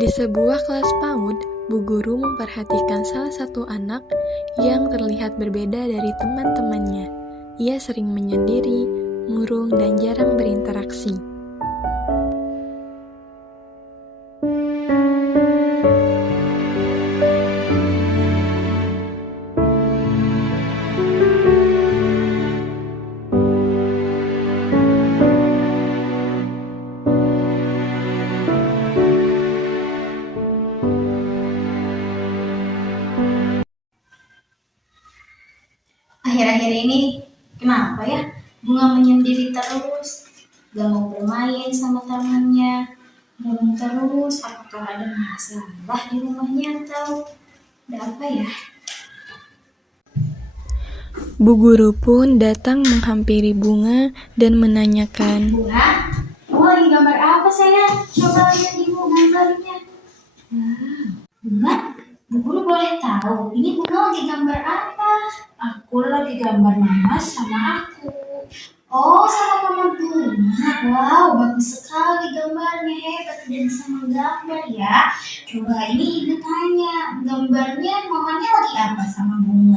Di sebuah kelas PAUD, Bu Guru memperhatikan salah satu anak yang terlihat berbeda dari teman-temannya. Ia sering menyendiri, murung, dan jarang berinteraksi. Akhir-akhir ini, kenapa ya Bunga menyendiri terus? Gak mau bermain sama temannya, murung terus. Apakah ada masalah di rumahnya atau ada apa ya? Bu Guru pun datang menghampiri Bunga dan menanyakan, Bunga, kamu lagi gambar apa sayang? Coba lihat ibu gambarnya. Bunga, Bu Guru boleh tahu ini Bunga lagi gambar apa? Aku lagi gambar mama sama aku. Oh, sama Mama Bunga. Wow, bagus sekali gambarnya. Hebat dan bisa menggambar ya. Coba ini ibu tanya, gambarnya mamanya lagi apa sama Bunga?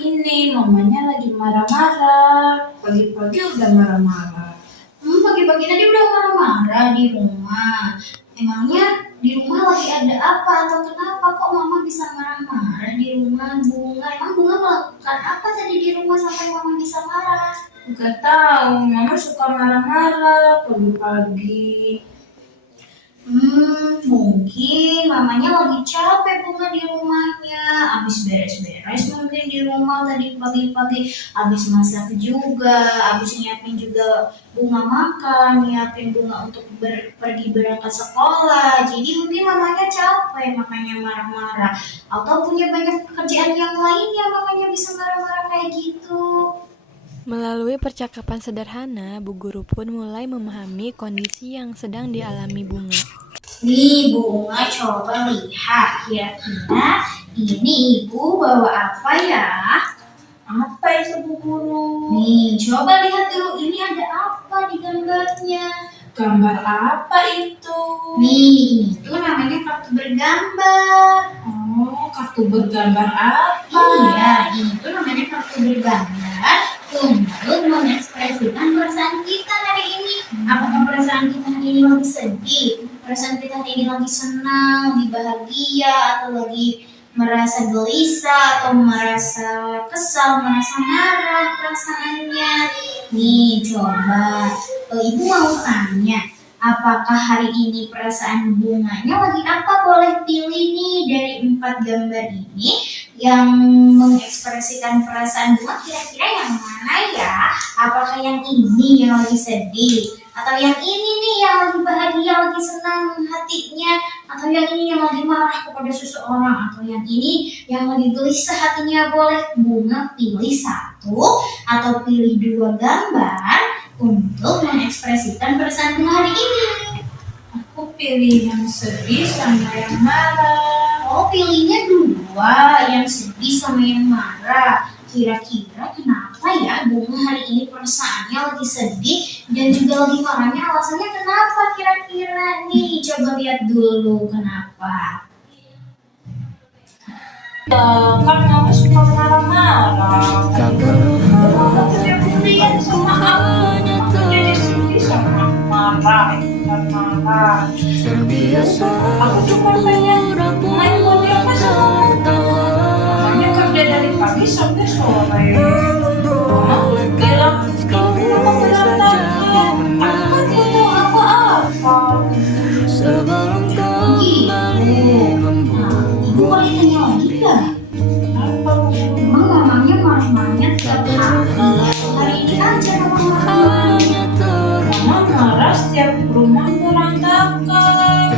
Ini mamanya lagi marah-marah. Pagi-pagi udah marah-marah. Pagi-pagi tadi udah marah-marah di rumah. Emangnya di rumah lagi ada apa atau kenapa kok mama bisa marah-marah di rumah Bunga? Emang Bunga melakukan apa tadi di rumah sampai mama bisa marah? Gak tahu, mama suka marah-marah pagi-pagi. Mungkin mamanya lagi capek Bunga di rumahnya. Habis beres-beres mungkin di rumah tadi pagi-pagi. Habis masak juga, habis nyiapin juga Bunga makan, nyiapin Bunga untuk pergi berangkat sekolah. Jadi mungkin mamanya capek makanya marah-marah. Atau punya banyak pekerjaan yang lainnya makanya bisa marah-marah kayak gitu. melalui percakapan sederhana, Bu Guru pun mulai memahami kondisi yang sedang dialami Bunga. Nih Bunga, coba lihat kira-kira ini ibu bawa apa ya? Apa itu Bu Guru? Nih coba lihat dulu ini ada apa di gambarnya. Gambar apa itu? Nih ini tuh namanya kartu bergambar. Oh, kartu bergambar apa? Iya, ini tuh namanya kartu bergambar untuk mengekspresikan perasaan kita hari ini. Apakah perasaan kita hari ini lagi sedih? Perasaan kita hari ini lagi senang, lagi bahagia, atau lagi merasa gelisah, atau merasa kesal, merasa marah perasaannya. Nih coba, ibu mau tanya, apakah hari ini perasaan Bunganya lagi apa? Boleh pilih nih dari 4 gambar ini yang mengekspresikan perasaan Bunga, kira-kira yang mana ya? Apakah yang ini yang lagi sedih? Atau yang ini nih yang lagi bahagia, lagi senang hatinya? Atau yang ini yang lagi marah kepada seseorang? Atau yang ini yang lagi gelisah hatinya? Boleh Bunga pilih 1 atau pilih 2 gambar untuk mengekspresikan perasaan Bunga hari ini. Aku pilih yang sedih sama yang marah. Oh, pilihnya 2, yang sedih sama yang marah. Kira-kira kenapa ya Bunga hari ini perasaannya lagi sedih dan juga lagi marahnya? Alasannya kenapa kira-kira nih? Coba lihat dulu kenapa. Kan mama suka marah-marah. Dia bulian sama aku jadi sedih sama marah, ikutan marah. Aku cuma pengen main boneka sama mama. Mamanya kerja dari pagi sampai sore. Mama bilang, ini rumah berantakan. Aku kan gak tahu apa-apa. Gitu. Nah, ibu boleh tanya lagi gak? Apa Emang mamanya marah-marahnya tiap hari? Hari ini aja mama marah-marahnya. Mama marah setiap rumah berantakan.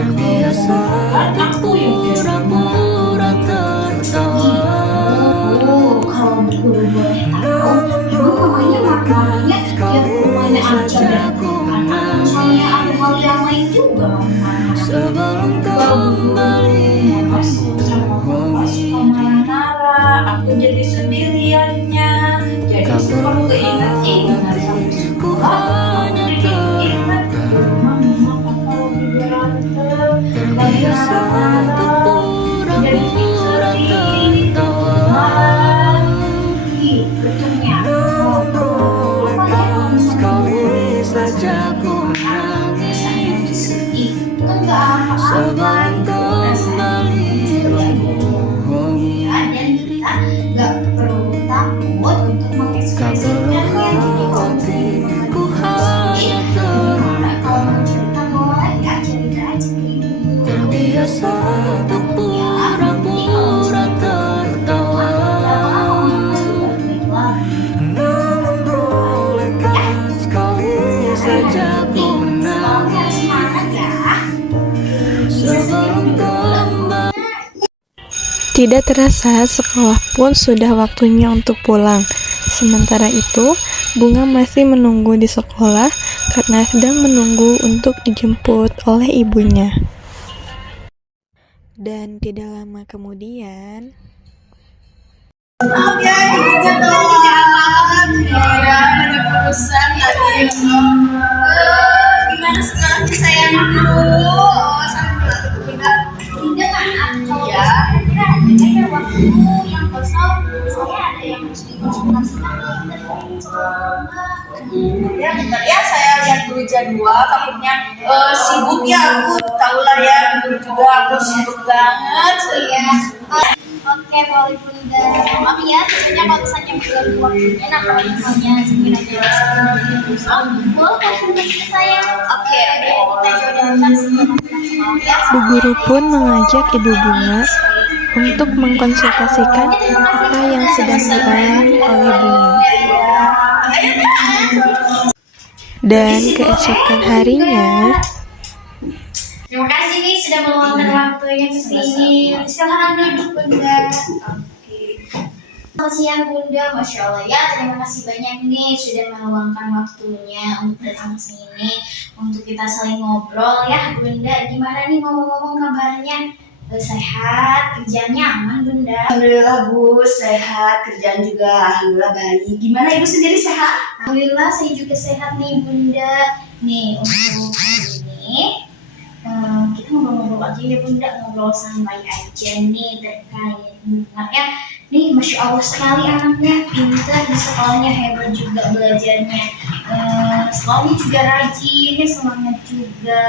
Kan aku yang jadi marah. Kalau Bu Guru boleh tahu, emang mamanya marah-marahnya tiap rumahnya aja berantakan? Atau misalnya ada hal yang lain juga marah-marah? Kalau mama sama papa suka marah-marah, aku jadi sendiriannya. Jadi suka keinget-inget sama sekolah. Aku jadi ingat di rumah mama papa lagi berantem. Namun bolehkah sekali saja ku menang Semangat ya. sebelum kembali. Tidak terasa, sekolah pun sudah waktunya untuk pulang. Sementara itu, Bunga masih menunggu di sekolah karena sedang menunggu untuk dijemput oleh ibunya. Dan tidak lama kemudian, Maaf ya, ibunya telat. Ya, ada urusan tadi. Gimana sekarang sayangku? Oh, sampai bunda. Bunda maaf kalau Iya. ada waktu yang kosong, saya ada yang harus dikonsultasikan Ya, bentar ya, saya lihat dulu jadwal. Takutnya sibuk ya, aku tahu lah ya. Dulu juga aku sibuk banget. ya. Oke, boleh Bunda. Maaf ya, sebenarnya kalau misalnya mengganggu waktunya, nah kalau misalnya sekiranya boleh konsultasi ke saya. Oke, kita jodohkan sebelum ya. Bu Guru pun mengajak Ibu Bunga untuk mengkonsultasikan apa yang sedang dialami oleh Bunga. Dan keesokan harinya, Terima kasih nih sudah meluangkan waktunya ke sini. Silahkan duduk Bunda. Selamat siang Bunda, Masya Allah ya. Terima kasih banyak nih sudah meluangkan waktunya untuk datang ke sini untuk kita saling ngobrol ya Bunda. Gimana nih ngomong-ngomong kabarnya? Sehat, kerjanya aman Bunda. Alhamdulillah Bu, sehat, kerjaan juga alhamdulillah baik. Gimana Ibu sendiri sehat? Alhamdulillah saya juga sehat nih Bunda. Nih untuk hari ini kita ngobrol-ngobrol aja ya Bunda, ngobrol santai aja nih terkait Bunga ya. Nih Masya Allah sekali anaknya, pintar di sekolahnya, hebat juga belajarnya. Sekolahnya juga rajin, nih semangat juga.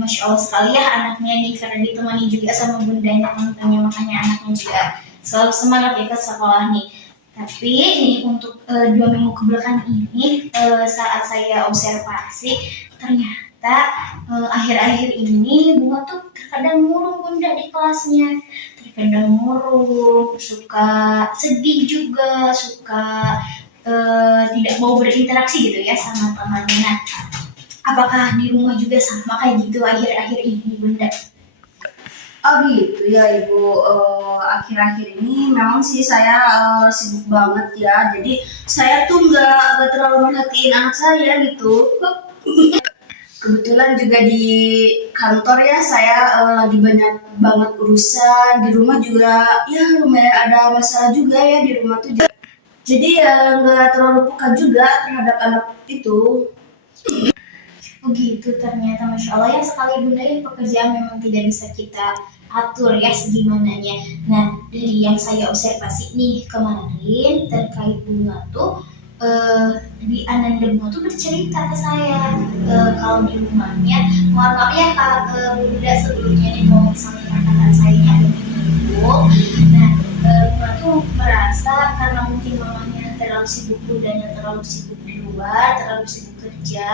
Masya Allah sekali ya anaknya nih, karena ditemani juga sama bundanya tentunya, makanya anaknya juga selalu semangat ya ke sekolah nih. Tapi nih untuk 2 minggu kebelakang ini saat saya observasi ternyata akhir-akhir ini Bunga tuh terkadang murung Bunda di kelasnya, terkadang murung, suka sedih juga, suka tidak mau berinteraksi gitu ya sama temannya. Nah, apakah di rumah juga sama kayak gitu akhir-akhir ini Bunda? Oh gitu ya Ibu. Akhir-akhir ini memang sih saya sibuk banget ya. Jadi saya tuh nggak terlalu merhatiin anak saya gitu. Kebetulan juga di kantor ya saya lagi banyak banget urusan. Di rumah juga ya lumayan ada masalah juga ya di rumah tuh. Jadi nggak terlalu peka juga terhadap anak itu. Oh gitu, ternyata Masya Allah ya sekali Bunda ya, pekerjaan memang tidak bisa kita atur ya segimananya. Nah, dari yang saya observasi nih kemarin terkait Bunga tuh di Ananda Bunga tuh bercerita ke saya kalau di rumahnya, mohon maaf ya Bunda sebelumnya nih mau misalnya katakan saya ada ibu. Nah, Bunga tuh merasa karena mungkin mamanya terlalu sibuk, bundanya terlalu sibuk di luar, terlalu sibuk kerja,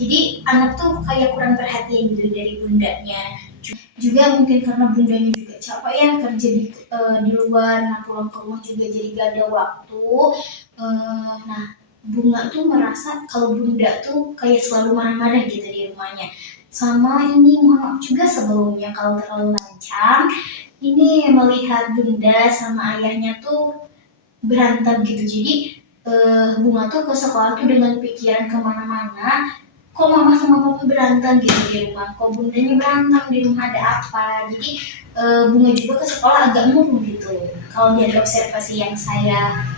jadi anak tuh kayak kurang perhatian gitu dari bundanya. Juga mungkin karena bundanya juga capek ya kerja di luar, nah pulang ke rumah juga jadi gak ada waktu. Nah, Bunga tuh merasa kalau bunda tuh kayak selalu marah-marah gitu di rumahnya. Sama ini mohon maaf juga sebelumnya kalau terlalu lancang. Ini melihat bunda sama ayahnya tuh berantem gitu. Jadi Bunga tuh ke sekolah tuh dengan pikiran kemana-mana. Kok mama sama papa berantem gitu di rumah? Kok bundanya berantem di rumah, ada apa? Jadi Bunga juga ke sekolah agak murung gitu. Kalau dari observasi yang saya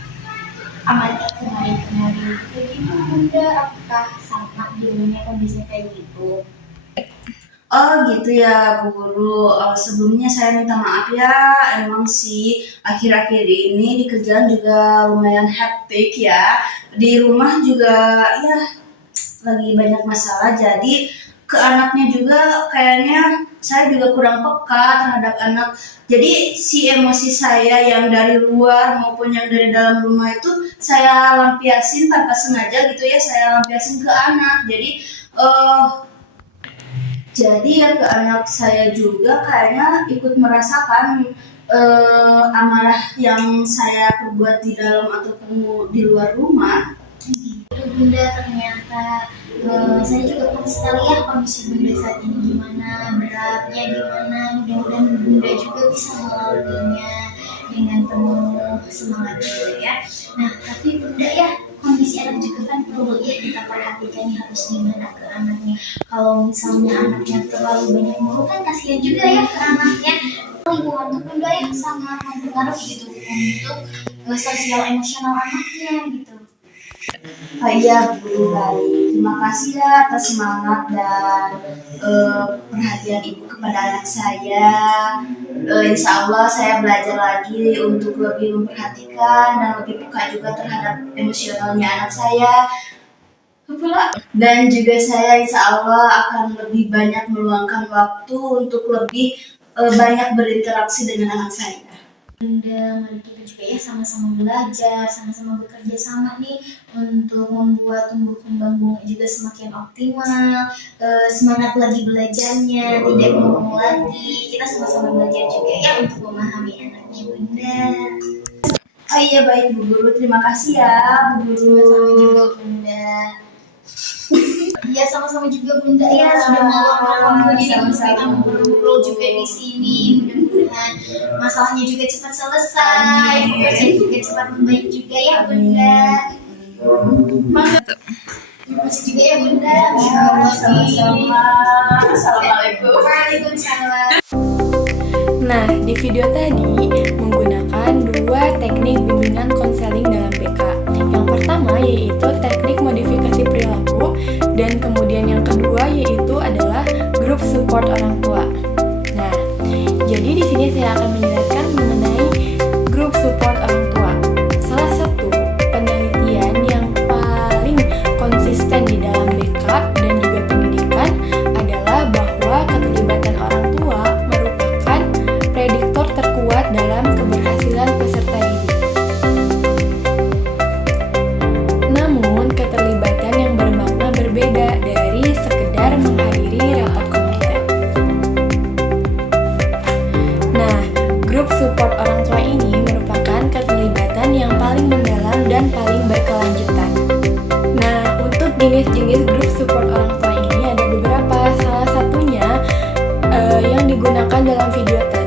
amati kemarin-kemarin, kayak gitu Bunda, apakah sama di rumahnya kondisinya kayak gitu? Oh gitu ya Bu Guru. Sebelumnya saya minta maaf ya. Emang sih akhir-akhir ini di kerjaan juga lumayan hektik ya. Di rumah juga ya lagi banyak masalah. Jadi ke anaknya juga kayaknya saya juga kurang peka terhadap anak. Jadi si emosi saya yang dari luar maupun yang dari dalam rumah itu saya lampiasin tanpa sengaja gitu ya. Saya lampiasin ke anak. Jadi ya ke anak saya juga kayaknya ikut merasakan amarah yang saya perbuat di dalam ataupun di luar rumah. Itu Bunda, ternyata saya juga paham sekali ya kondisi Bunda saat ini gimana, beratnya gimana. Mudah-mudahan Bunda juga bisa melaluinya dengan penuh semangat juga ya. Nah, tapi Bunda ya, kondisi anak juga kan perlu ya kita perhatikan ya, harus gimana ke anaknya. Kalau misalnya anaknya terlalu banyak mulu kan kasihan juga ya ke anaknya. Lingkungan tuh Bunda ya sangat mempengaruhi gitu untuk sosial emosional anaknya gitu. Oh iya Bu, baik. Terima kasih ya atas semangat dan perhatian Ibu kepada anak saya. Insya Allah saya belajar lagi untuk lebih memperhatikan dan lebih peka juga terhadap emosionalnya anak saya. Dan juga saya insya Allah akan lebih banyak meluangkan waktu untuk lebih banyak berinteraksi dengan anak saya. Bunda, mari kita juga ya sama-sama belajar, sama-sama bekerja sama nih untuk membuat tumbuh kembang bunga juga semakin optimal, semangat lagi belajarnya, tidak mau lagi. Kita sama-sama belajar juga ya untuk memahami anaknya Bunda. Oh iya baik Bu Guru, terima kasih ya Bu Guru. Sama-sama juga Bunda. Ya sama-sama juga Bunda ya sudah meluangkan waktunya untuk kita ngobrol juga di sini. Mudah-mudahan masalahnya juga cepat selesai, pekerjaan juga cepat membaik juga ya Bunda. Terima kasih juga ya Bunda. Sama-sama. Assalamualaikum. Waalaikumsalam. Nah, di video tadi menggunakan dua teknik bimbingan konseling dalam BK. Yang pertama yaitu teknik modifikasi perilaku dan kemudian yang kedua yaitu adalah grup support orang tua. Nah, jadi di sini saya akan menjelaskan mengenai grup support orang tua. Salah satu penelitian yang paling konsisten di dalam BK dan juga pendidikan adalah bahwa keterlibatan orang tua merupakan prediktor terkuat dalam keberhasilan peserta didik. Namun, keterlibatan yang bermakna berbeda dari sekedar menghadiri rapat komite. Nah, grup support orang tua ini merupakan keterlibatan yang paling mendalam dan paling berkelanjutan. Nah, untuk jenis-jenis grup support orang tua ini ada beberapa. Salah satunya yang digunakan dalam video tadi